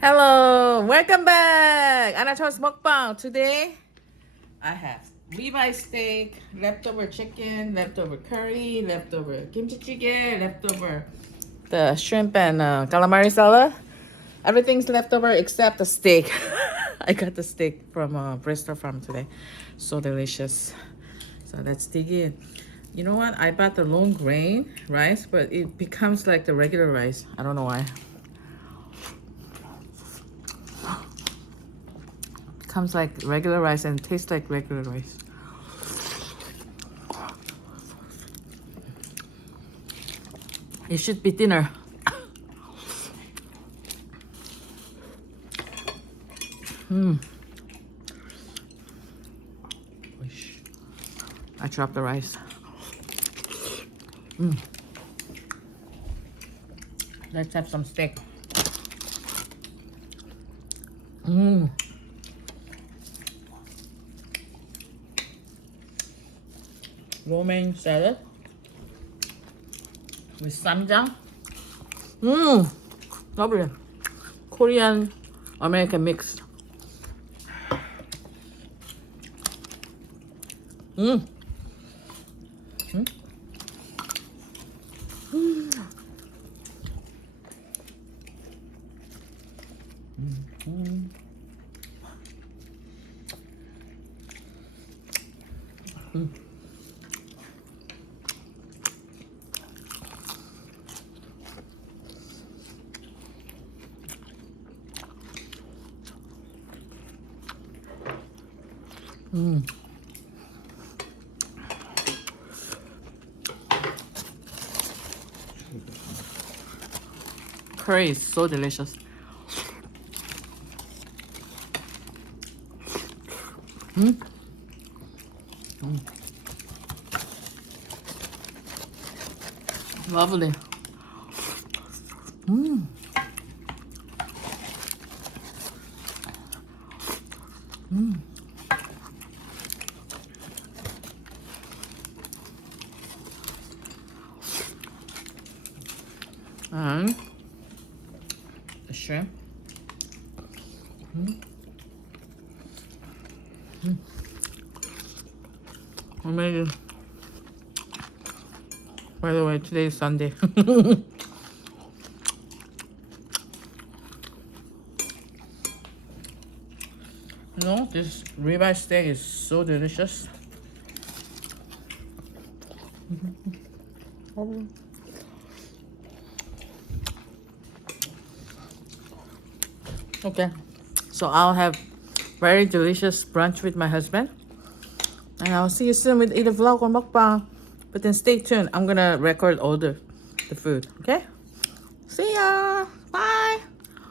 Hello, welcome back. Ahna Cho's mukbang. Today, I have ribeye steak, leftover chicken, leftover curry, leftover kimchi jjigae, leftover the shrimp and calamari salad. Everything's leftover except the steak. I got the steak from Bristol Farm today. So delicious. So let's dig in. You know what? I bought the long grain rice, but it becomes like the regular rice. I don't know why. Comes like regular rice and tastes like regular rice. It should be thinner. I dropped the rice. Let's have some steak. Romaine salad with 쌈장. Lovely. Korean American mix. Curry is so delicious. Lovely. And the shrimp. Amazing. By the way, today is Sunday. You know, this ribeye steak is so delicious. Okay, so I'll have very delicious brunch with my husband. And I'll see you soon with either vlog or mukbang. But then stay tuned. I'm gonna record all the food, okay? See ya! Bye!